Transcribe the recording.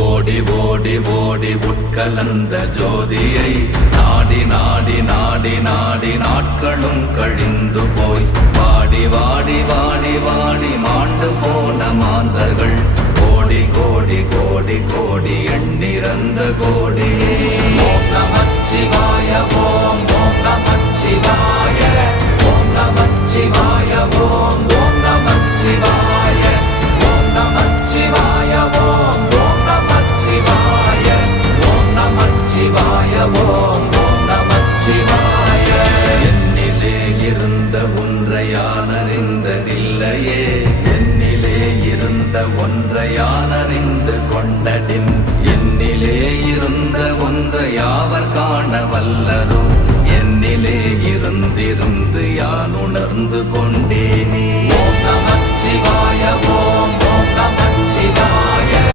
ஓடி ஓடி ஓடி உட்கலந்த ஜோதியை நாடி நாடி நாடி நாடி நாட்களும் கழிந்து போய் வாடி வாடி வாடி வாடி மாண்டு போன மாந்தர்கள் கோடி கோடி